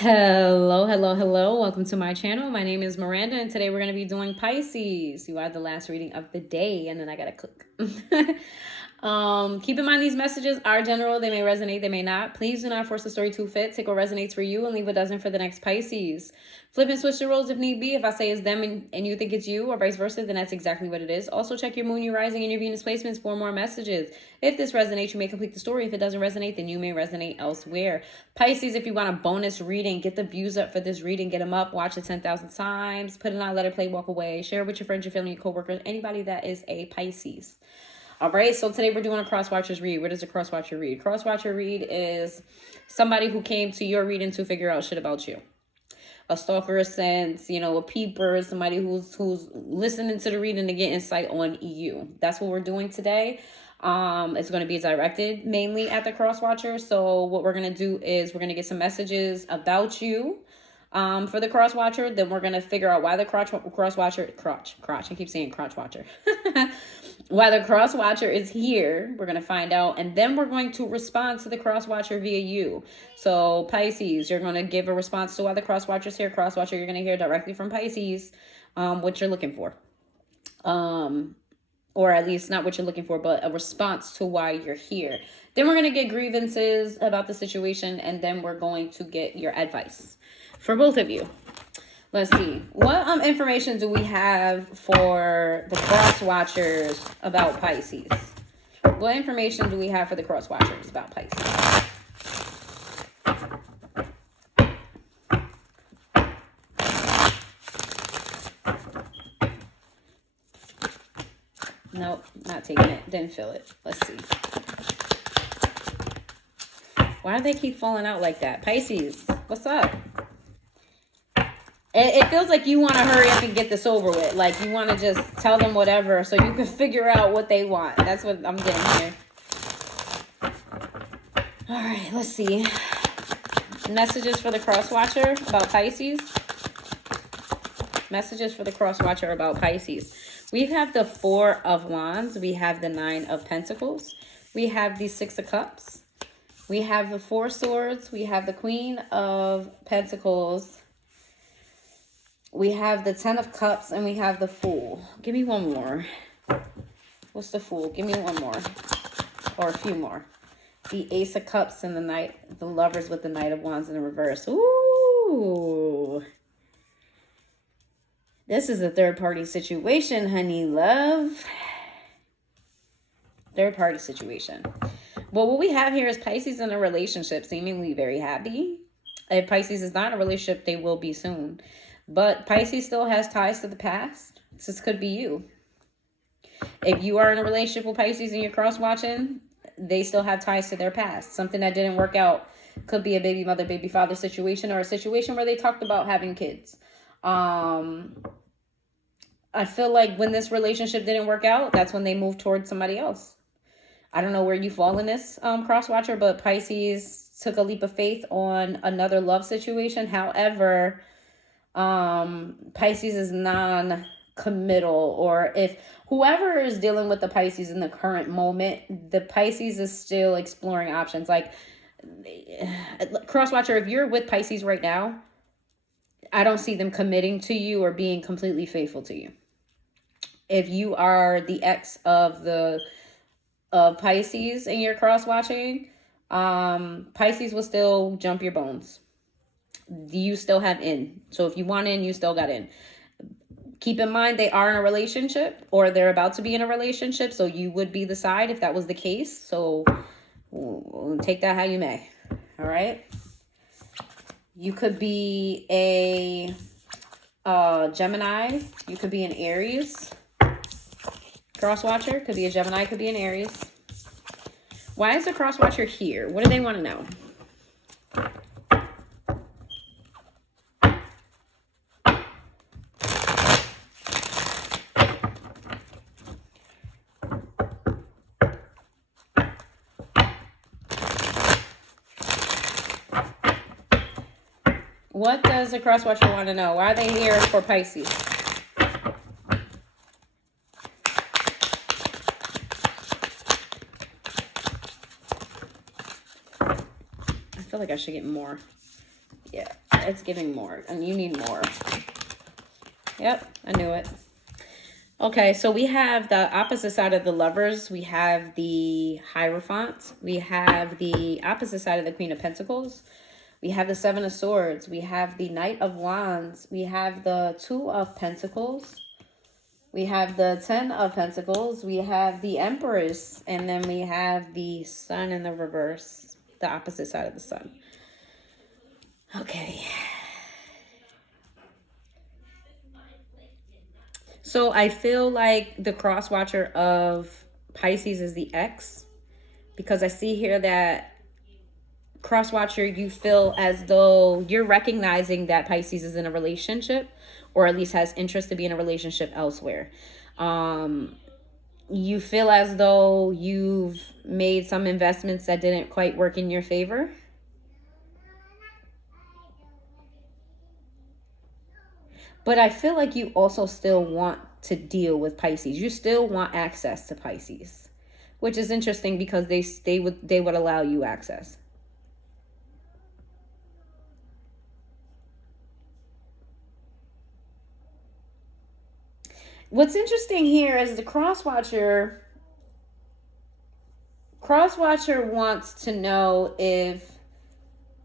Hello, hello, hello. Welcome to my channel. My name is Miranda, and today we're going to be doing Pisces. You are the last reading of the day, and then I got to click. Keep in mind these messages are general. They may resonate, they may not. Please do not force the story to fit. Take what resonates for you and leave what doesn't for the next Pisces. Flip and switch the roles if need be. If I say it's them and you think it's you, or vice versa, then that's exactly what it is. Also check your moon, your rising, and your Venus placements for more messages. If this resonates, you may complete the story. If it doesn't resonate, then you may resonate elsewhere. Pisces, if you want a bonus reading, get the views up for this reading. Get them up. Watch it 10,000 times. Put it on, let it play, walk away. Share it with your friends, your family, your coworkers, anybody that is a Pisces. All right, so today we're doing a Crosswatcher's read. What is a Crosswatcher read? Crosswatcher read is somebody who came to your reading to figure out shit about you. A stalker, a sense, a peeper, somebody who's listening to the reading to get insight on you. That's what we're doing today. It's going to be directed mainly at the Crosswatcher. So what we're going to do is we're going to get some messages about you for the Crosswatcher. Then we're going to figure out why the Crosswatcher, I keep saying Crosswatcher. Why the Crosswatcher is here, we're going to find out. And then we're going to respond to the Crosswatcher via you. So Pisces, you're going to give a response to why the Crosswatcher is here. Crosswatcher, you're going to hear directly from Pisces what you're looking for. Or at least not what you're looking for, but a response to why you're here. Then we're going to get grievances about the situation. And then we're going to get your advice for both of you. Let's see. What information do we have for the Crosswatchers about Pisces? What information do we have for the Crosswatchers about Pisces? Nope, not taking it. Didn't feel it. Let's see. Why do they keep falling out like that? Pisces, what's up? It feels like you want to hurry up and get this over with. Like you want to just tell them whatever so you can figure out what they want. That's what I'm getting here. All right, let's see. Messages for the Crosswatcher about Pisces. Messages for the Crosswatcher about Pisces. We have the Four of Wands. We have the Nine of Pentacles. We have the Six of Cups. We have the Four Swords. We have the Queen of Pentacles. We have the Ten of Cups, and we have the Fool. Give me one more. What's the Fool? Give me one more. Or a few more. The Ace of Cups and the Lovers with the Knight of Wands in the reverse. Ooh. This is a third-party situation, honey love. Third-party situation. Well, what we have here is Pisces in a relationship, seemingly very happy. If Pisces is not in a relationship, they will be soon. But Pisces still has ties to the past. This could be you. If you are in a relationship with Pisces and you're cross-watching, they still have ties to their past. Something that didn't work out. Could be a baby mother, baby father situation, or a situation where they talked about having kids. I feel like when this relationship didn't work out, that's when they moved towards somebody else. I don't know where you fall in this, Crosswatcher, but Pisces took a leap of faith on another love situation. However, Pisces is non-committal, or if whoever is dealing with the Pisces in the current moment, the Pisces is still exploring options. Like, Crosswatcher, if you're with Pisces right now, I don't see them committing to you or being completely faithful to you. If you are the ex of Pisces and you're cross-watching, Pisces will still jump your bones. You still have in. So if you want in, you still got in. Keep in mind they are in a relationship, or they're about to be in a relationship, so you would be the side if that was the case. So take that how you may. All right. You could be a Gemini. You could be an Aries. Crosswatcher could be a Gemini, could be an Aries. Why is the Crosswatcher here? What do they want to know? What does the Crosswatcher want to know? Why are they here for Pisces? I feel like I should get more. Yeah. It's giving more, and you need more. Yep, I knew it. Okay, so we have the opposite side of the Lovers. We have the Hierophant. We have the opposite side of the Queen of Pentacles. We have the Seven of Swords. We have the Knight of Wands. We have the Two of Pentacles. We have the 10 of Pentacles. We have the Empress. And then we have the Sun in the reverse. The opposite side of the Sun. Okay. So I feel like the Crosswatcher of Pisces is the ex. Because I see here that Crosswatcher, you feel as though you're recognizing that Pisces is in a relationship, or at least has interest to be in a relationship elsewhere. You feel as though you've made some investments that didn't quite work in your favor. But I feel like you also still want to deal with Pisces. You still want access to Pisces, which is interesting because they would allow you access. What's interesting here is the Crosswatcher wants to know if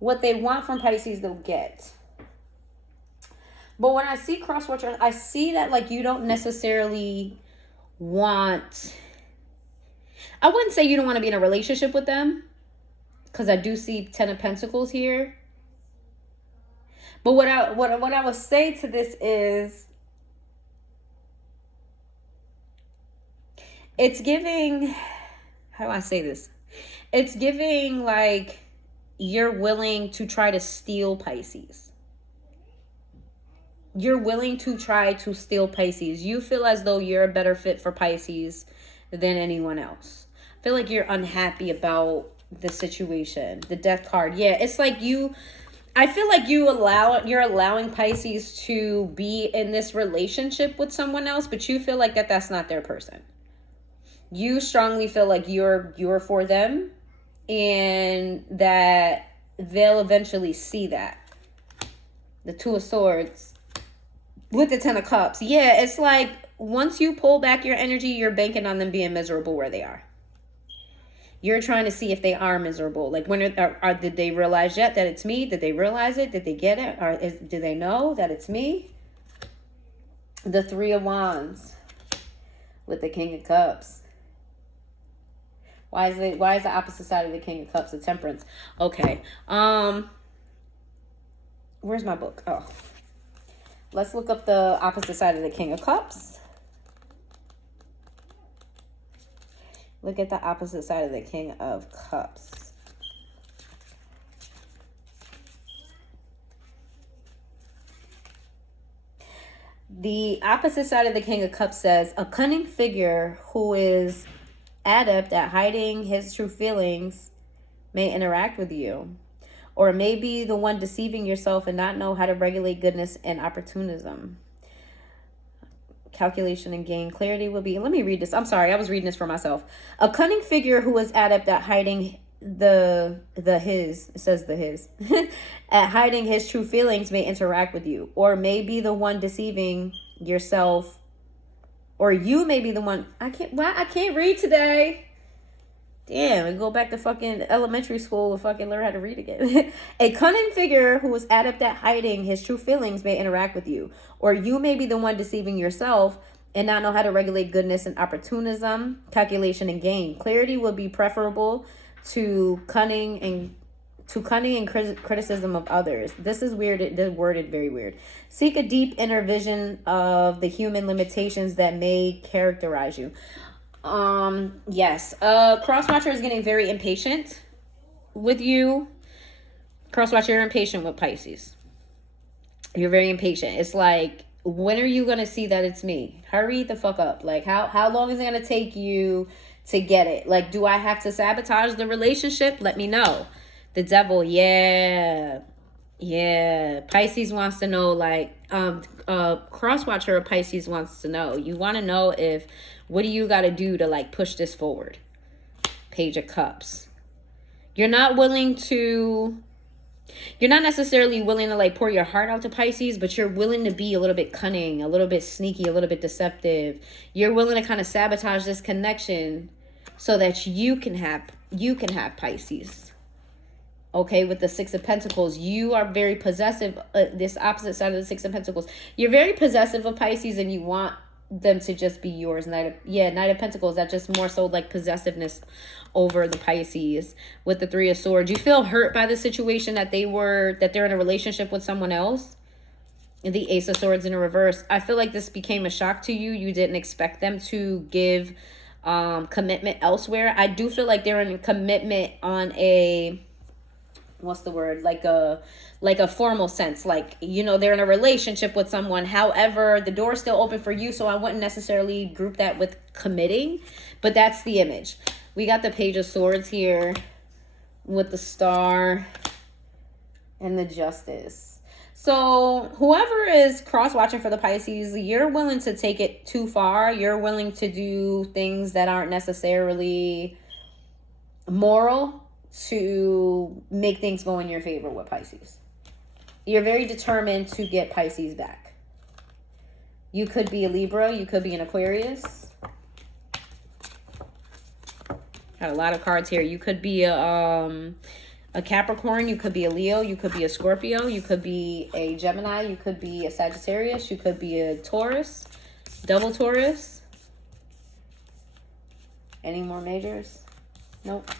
what they want from Pisces they'll get. But when I see Crosswatcher, I see that like you don't necessarily want... I wouldn't say you don't want to be in a relationship with them, because I do see 10 of Pentacles here. But what I would say to this is, it's giving, how do I say this? It's giving like you're willing to try to steal Pisces. You're willing to try to steal Pisces. You feel as though you're a better fit for Pisces than anyone else. I feel like you're unhappy about the situation. The Death card. Yeah, it's like I feel like you're allowing Pisces to be in this relationship with someone else, but you feel like that's not their person. You strongly feel like you're for them, and that they'll eventually see that. The Two of Swords with the 10 of Cups. Yeah, it's like once you pull back your energy, you're banking on them being miserable where they are. You're trying to see if they are miserable. Like, when did they realize yet that it's me? Did they realize it? Did they get it? Or do they know that it's me? The Three of Wands with the King of Cups. Why is the opposite side of the King of Cups the Temperance? Okay. Where's my book? Oh. Let's look up the opposite side of the King of Cups. Look at the opposite side of the King of Cups. The opposite side of the King of Cups says, a cunning figure who is adept at hiding his true feelings may interact with you, or may be the one deceiving yourself and not know how to regulate goodness and opportunism. Calculation and gain. Clarity will be... Let me read this. I'm sorry, I was reading this for myself. A cunning figure who is adept at hiding it says the his, at hiding his true feelings may interact with you, or may be the one deceiving yourself, or you may be the one... I can't read today. Damn, and go back to fucking elementary school and fucking learn how to read again. A cunning figure who is adept at hiding his true feelings may interact with you, or you may be the one deceiving yourself and not know how to regulate goodness and opportunism, calculation and gain. Clarity would be preferable to cunning and criticism of others. This is weird. It is worded very weird. Seek a deep inner vision of the human limitations that may characterize you. Yes. Crosswatcher is getting very impatient with you. Crosswatcher, you're impatient with Pisces. You're very impatient. It's like, when are you going to see that it's me? Hurry the fuck up. Like, how long is it going to take you to get it? Like, do I have to sabotage the relationship? Let me know. The Devil. Yeah. Pisces wants to know, like, Crosswatcher of Pisces wants to know. You want to know if, what do you got to do to, like, push this forward? Page of Cups. You're not willing to You're not necessarily willing to like pour your heart out to Pisces, but you're willing to be a little bit cunning, a little bit sneaky, a little bit deceptive. You're willing to kind of sabotage this connection so that you can have Pisces. Okay, with the Six of Pentacles, you are very possessive. This opposite side of the Six of Pentacles, you're very possessive of Pisces, and you want them to just be yours. Knight of Pentacles, that's just more so like possessiveness over the Pisces. With the Three of Swords, you feel hurt by the situation that they're in a relationship with someone else. The Ace of Swords in a reverse, I feel like this became a shock to you. You didn't expect them to give commitment elsewhere. I do feel like they're in commitment on a, what's the word, like a formal sense, like, you know, they're in a relationship with someone. However, the door's still open for you, so I wouldn't necessarily group that with committing, but that's the image. We got the Page of Swords here with the Star and the Justice. So whoever is cross-watching for the Pisces, you're willing to take it too far. You're willing to do things that aren't necessarily moral to make things go in your favor with Pisces. You're very determined to get Pisces back. You could be a Libra. You could be an Aquarius. Got a lot of cards here. You could be a Capricorn. You could be a Leo. You could be a Scorpio. You could be a Gemini. You could be a Sagittarius. You could be a Taurus. Double Taurus. Any more majors? Nope.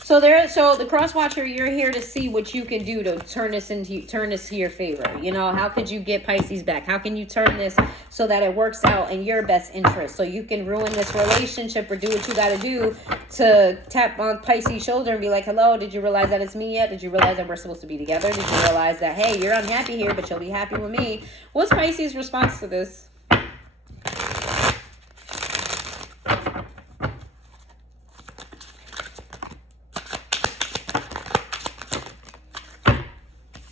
So the Crosswatcher, you're here to see what you can do to turn this to your favor. You know, how could you get Pisces back? How can you turn this so that it works out in your best interest? So you can ruin this relationship or do what you got to do to tap on Pisces' shoulder and be like, hello, did you realize that it's me yet? Did you realize that we're supposed to be together? Did you realize that, hey, you're unhappy here, but you'll be happy with me? What's Pisces' response to this?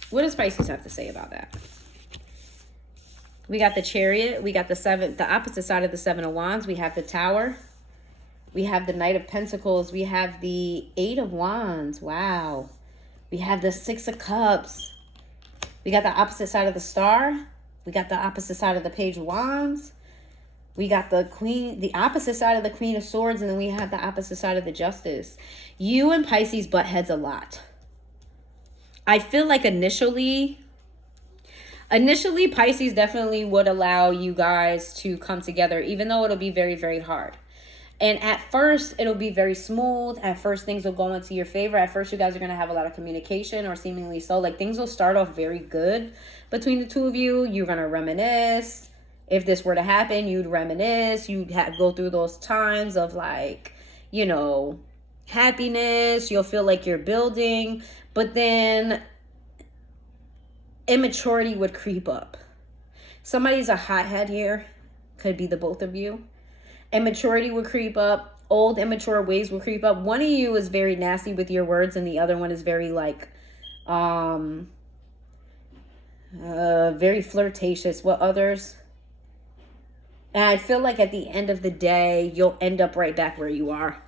What does Pisces have to say about that? We got the Chariot. We got the opposite side of the Seven of Wands. We have the Tower. We have the Knight of Pentacles. We have the Eight of Wands. Wow. We have the Six of Cups. We got the opposite side of the Star. We got the opposite side of the Page of Wands. We got the opposite side of the Queen of Swords. And then we have the opposite side of the Justice. You and Pisces butt heads a lot. I feel like initially Pisces definitely would allow you guys to come together, even though it'll be very, very hard. And at first, it'll be very smooth. At first, things will go into your favor. At first, you guys are going to have a lot of communication, or seemingly so. Like, things will start off very good between the two of you. You're going to reminisce. If this were to happen, you'd reminisce. You'd go through those times of, like, you know, happiness. You'll feel like you're building. But then immaturity would creep up. Somebody's a hothead here. Could be the both of you. Immaturity would creep up. Old immature ways will creep up. One of you is very nasty with your words, and the other one is very like very flirtatious with others. And I feel like at the end of the day, you'll end up right back where you are.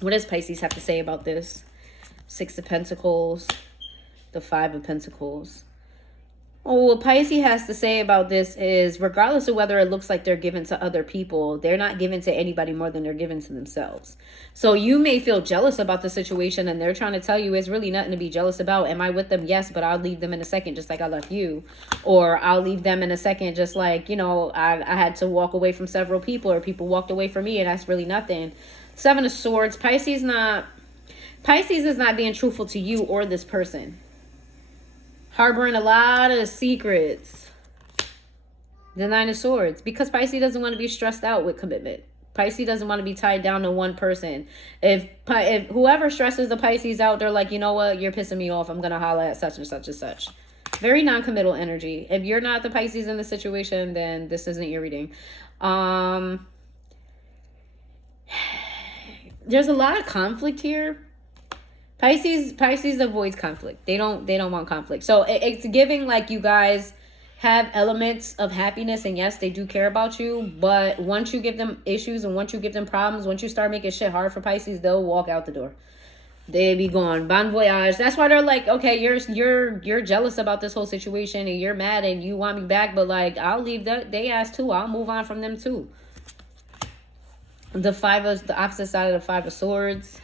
What does Pisces have to say about this? Six of Pentacles, the Five of Pentacles. Oh, what Pisces has to say about this is, regardless of whether it looks like they're given to other people, they're not given to anybody more than they're given to themselves. So you may feel jealous about the situation, and they're trying to tell you it's really nothing to be jealous about. Am I with them? Yes, but I'll leave them in a second, just like I left you. Or I'll leave them in a second, just like, you know, I had to walk away from several people, or people walked away from me, and that's really nothing. Seven of Swords. Pisces is not being truthful to you or this person. Harboring a lot of secrets. The Nine of Swords. Because Pisces doesn't want to be stressed out with commitment. Pisces doesn't want to be tied down to one person. If whoever stresses the Pisces out, they're like, you know what? You're pissing me off. I'm going to holler at such and such and such. Very non-committal energy. If you're not the Pisces in the situation, then this isn't your reading. There's a lot of conflict here. Pisces avoids conflict. They don't want conflict. So it's giving like you guys have elements of happiness, and yes, they do care about you, but once you give them issues and once you give them problems, once you start making shit hard for Pisces, they'll walk out the door. They be going bon voyage. That's why they're like, okay, you're jealous about this whole situation and you're mad and you want me back, but like I'll leave they ass too. I'll move on from them too. The opposite side of the Five of Swords.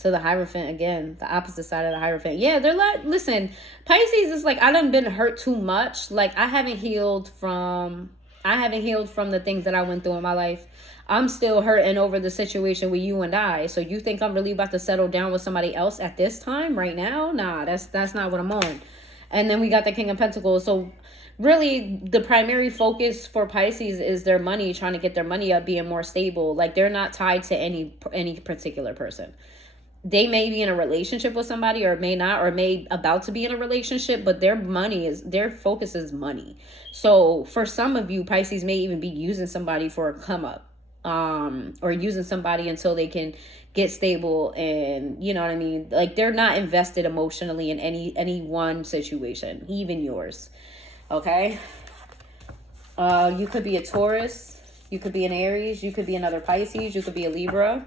To the Hierophant again, the opposite side of the Hierophant. Yeah, they're like, listen, Pisces is like, I done been hurt too much. Like I haven't healed from the things that I went through in my life. I'm still hurting over the situation with you and I. So you think I'm really about to settle down with somebody else at this time right now? Nah, that's not what I'm on. And then we got the King of Pentacles. So really the primary focus for Pisces is their money, trying to get their money up, being more stable. Like they're not tied to any particular person. They may be in a relationship with somebody or may not, or may about to be in a relationship, but their focus is money. So for some of you, Pisces may even be using somebody for a come up. Or using somebody until they can get stable, and you know what I mean? Like they're not invested emotionally in any one situation, even yours. Okay? You could be a Taurus, you could be an Aries, you could be another Pisces, you could be a Libra.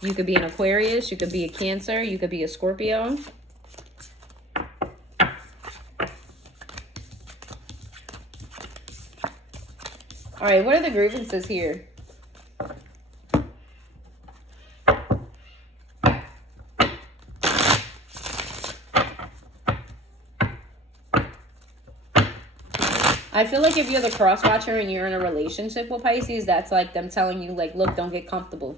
You could be an Aquarius, you could be a Cancer, you could be a Scorpio. All right, what are the grievances here? I feel like if you're the Crosswatcher and you're in a relationship with Pisces, that's like them telling you, like, look, don't get comfortable.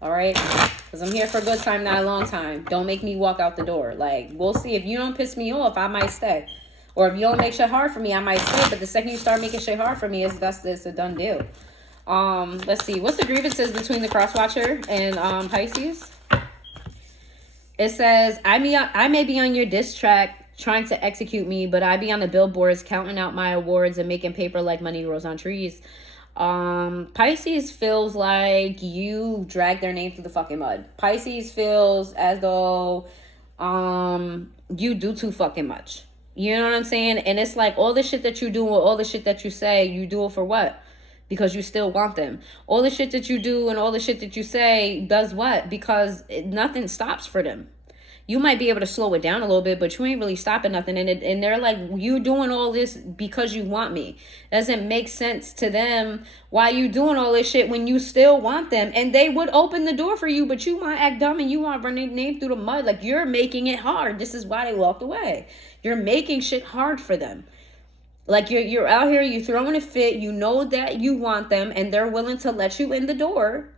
All right? Because I'm here for a good time, not a long time. Don't make me walk out the door. Like, we'll see. If you don't piss me off, I might stay. Or if you don't make shit hard for me, I might stay. But the second you start making shit hard for me, it's a done deal. Let's see. What's the grievances between the Crosswatcher and Pisces? It says, I may be on your diss track trying to execute me, but I be on the billboards counting out my awards and making paper like money grows on trees. Pisces feels like you drag their name through the fucking mud. Pisces feels as though you do too fucking much. You know what I'm saying? And it's like all the shit that you do, all the shit that you say, you do it for what? Because you still want them. All the shit that you do and all the shit that you say does what? Because nothing stops for them. You might be able to slow it down a little bit, but you ain't really stopping nothing. And they're like, you doing all this because you want me. Doesn't make sense to them why you doing all this shit when you still want them. And they would open the door for you, but you want to act dumb and you want to run their name through the mud. Like, you're making it hard. This is why they walked away. You're making shit hard for them. Like, you're out here, you throwing a fit. You know that you want them and they're willing to let you in the door.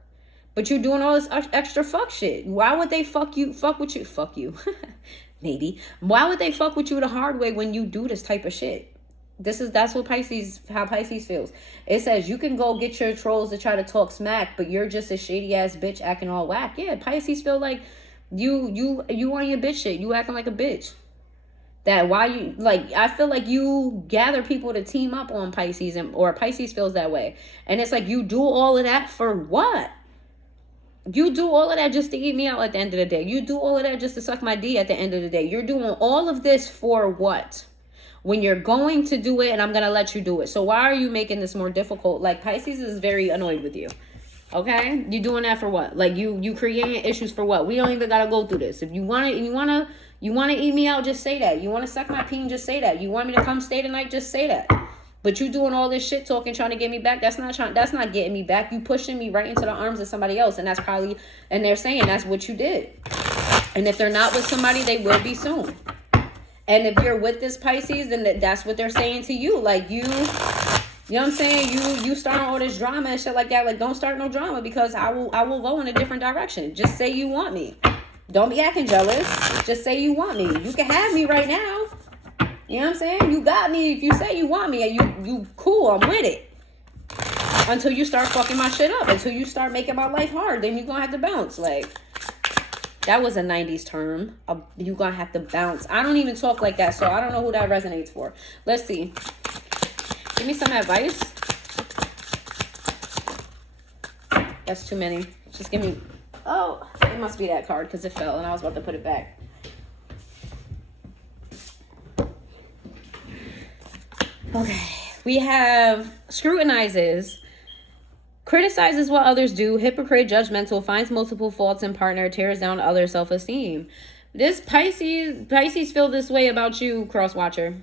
But you're doing all this extra fuck shit. Why would they fuck with you? Fuck you. Maybe. Why would they fuck with you the hard way when you do this type of shit? That's what how Pisces feels. It says you can go get your trolls to try to talk smack, but you're just a shady ass bitch acting all whack. Yeah, Pisces feel like you on your bitch shit. You acting like a bitch. That why you, like, I feel like you gather people to team up on Pisces, or Pisces feels that way. And it's like, you do all of that for what? You do all of that just to eat me out at the end of the day. You do all of that just to suck my D at the end of the day. You're doing all of this for what? When you're going to do it and I'm going to let you do it. So why are you making this more difficult? Like, Pisces is very annoyed with you. Okay? You doing that for what? Like, you creating issues for what? We don't even got to go through this. If you want to eat me out, just say that. You want to suck my peen, just say that. You want me to come stay tonight, just say that. But you doing all this shit talking, trying to get me back, that's not getting me back. You pushing me right into the arms of somebody else. And they're saying that's what you did. And if they're not with somebody, they will be soon. And if you're with this Pisces, then that's what they're saying to you. Like, you know what I'm saying? You starting all this drama and shit like that. Like, don't start no drama, because I will go in a different direction. Just say you want me. Don't be acting jealous. Just say you want me. You can have me right now. You know what I'm saying? You got me. If you say you want me, you cool, I'm with it. Until you start fucking my shit up. Until you start making my life hard. Then you're going to have to bounce. Like, that was a 90s term. You're going to have to bounce. I don't even talk like that, so I don't know who that resonates for. Let's see. Give me some advice. That's too many. Just give me... Oh, it must be that card because it fell and I was about to put it back. Okay, we have scrutinizes. Criticizes what others do, hypocrite, judgmental, finds multiple faults in partner, tears down other self-esteem. This Pisces feel this way about you, Crosswatcher.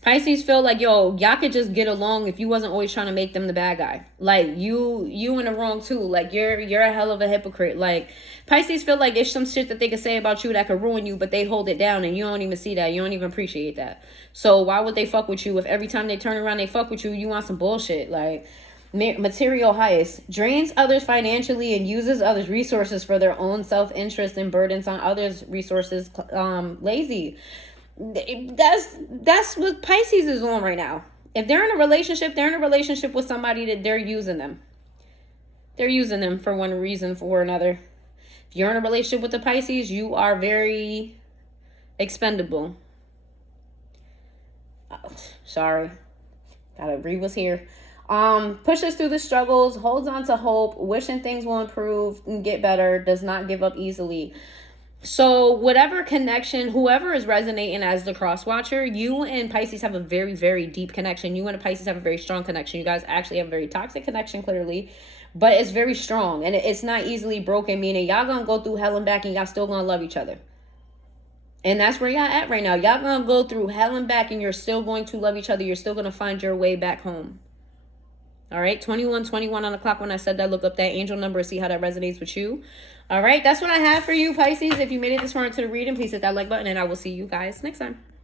Pisces feel like, yo, y'all could just get along if you wasn't always trying to make them the bad guy. Like, you in the wrong too. Like, you're a hell of a hypocrite. Like, Pisces feel like it's some shit that they could say about you that could ruin you, but they hold it down and you don't even see that. You don't even appreciate that. So why would they fuck with you if every time they turn around they fuck with you, you want some bullshit? Like, material highest, drains others financially and uses others' resources for their own self-interest and burdens on others' resources. Lazy. That's what Pisces is on right now. If they're in a relationship, they're in a relationship with somebody that they're using them. They're using them for one reason or another. If you're in a relationship with the Pisces, you are very expendable. Oh, sorry. Gotta read what's here. Pushes through the struggles, holds on to hope, wishing things will improve and get better, does not give up easily. So whatever connection, whoever is resonating as the Crosswatcher, you and Pisces have a very, very deep connection. You and a Pisces have a very strong connection. You guys actually have a very toxic connection, clearly, but it's very strong and it's not easily broken, meaning y'all gonna go through hell and back and y'all still gonna love each other. And that's where y'all at right now. Y'all gonna go through hell and back and you're still going to love each other. You're still gonna find your way back home. All right, 2121 on the clock when I said that. Look up that angel number, see how that resonates with you. All right, that's what I have for you, Pisces. If you made it this far into the reading, please hit that like button, and I will see you guys next time.